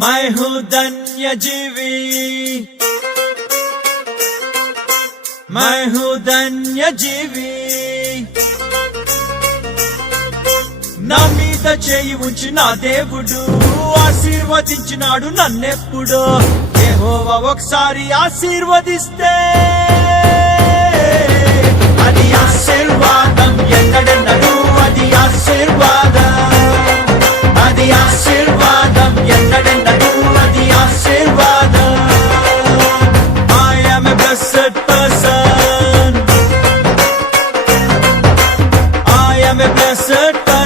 मैं हूँ धन्य जीवी, मैं हूँ धन्य जीवी. నా మీద చేయి ఉంచి నా దేవుడు ఆశీర్వదించినాడు నన్నెప్పుడు. యెహోవా ఒకసారి ఆశీర్వదిస్తే అది ఆశీర్వాదం, ఎన్నడెన్నడూ అది ఆశీర్వాదం, అది ఆశీర్వాదం, ఎన్నడెన్నడూ అది ఆశీర్వాదం. I am a blessed person, I am a blessed person.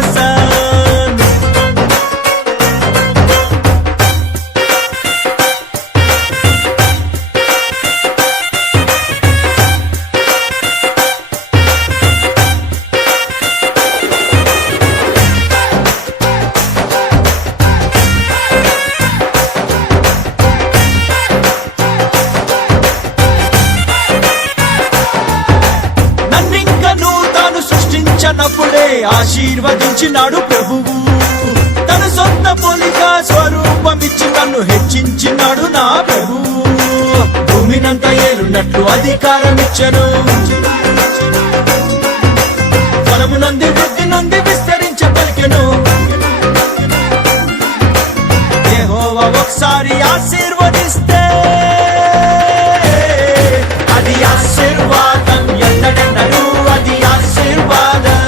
నప్పుడే ఆశీర్వదించినాడు ప్రభువు. తన సొంత పోలిక స్వరూపమిచ్చి నన్ను హెచ్చించినాడు నా ప్రభువు. భూమినంత ఏలున్నట్లు అధికారం ఇచ్చను, ఫలము నంది వృద్ధి నుండి విస్తరించ పలికెను. యెహోవా ఒకసారి ఆశీర్వదిస్తే అది ఆశీర్వాదం, ఎన్నడెన్నడూ అది ఆశీర్వాదం,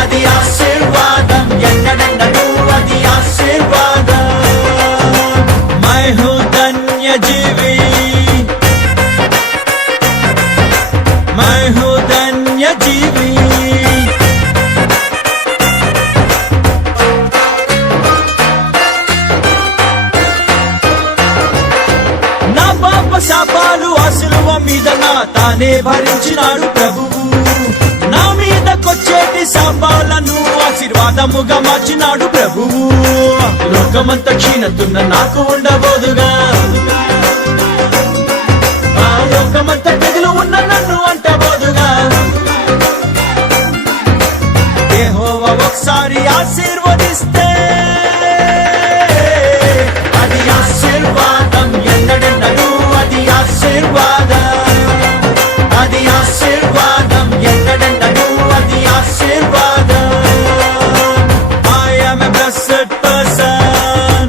అది ఆశీర్వాదం, ఎన్నడెన్నడూ అది ఆశీర్వాదం. मैं हूँ धन्य जीवी, मैं हूँ धन्य जीवी. నా పాప శాపాలు అసులువ మీద నా తానే భరించినాడు ప్రభువు. నా మీదకొచ్చేటి శాపాలను ఆశీర్వాదముగా మార్చినాడు ప్రభువు. లోకమంత క్షీణతున్న నాకు ఉండబోదుగా, ఆ లోకమంత తెగులు ఉన్న నన్ను అంటబోదుగా. యెహోవా ఒకసారి ఆశీర్వదిస్తే అది ఆశీర్వాదం, ఎన్నడెన్నడూ అది ఆశీర్వాదం, అది ఆశీర్వాదం, ఎన్నడెన్నడూ అది ఆశీర్వాదం. I am a blessed person,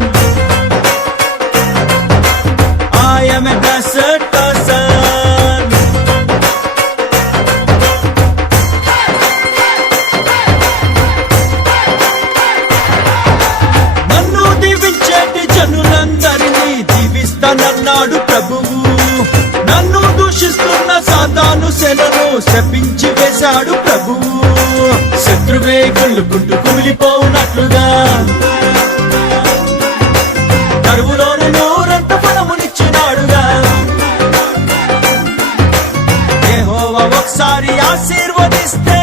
I am a blessed person. నన్ను దీవించేటి జనులందరినీ దీవిస్తానన్నాడు ప్రభువు. నన్ను దూషిస్తున్న సాతాను సేనను శపించి వేశాడు ప్రభువు. శత్రువే గుళ్ళుకుంటూ కుమిలిపోవునట్లుగా కరువులోని నూరంత ఫలమునిచ్చినాడుగా. యెహోవా ఒకసారి ఆశీర్వదిస్తే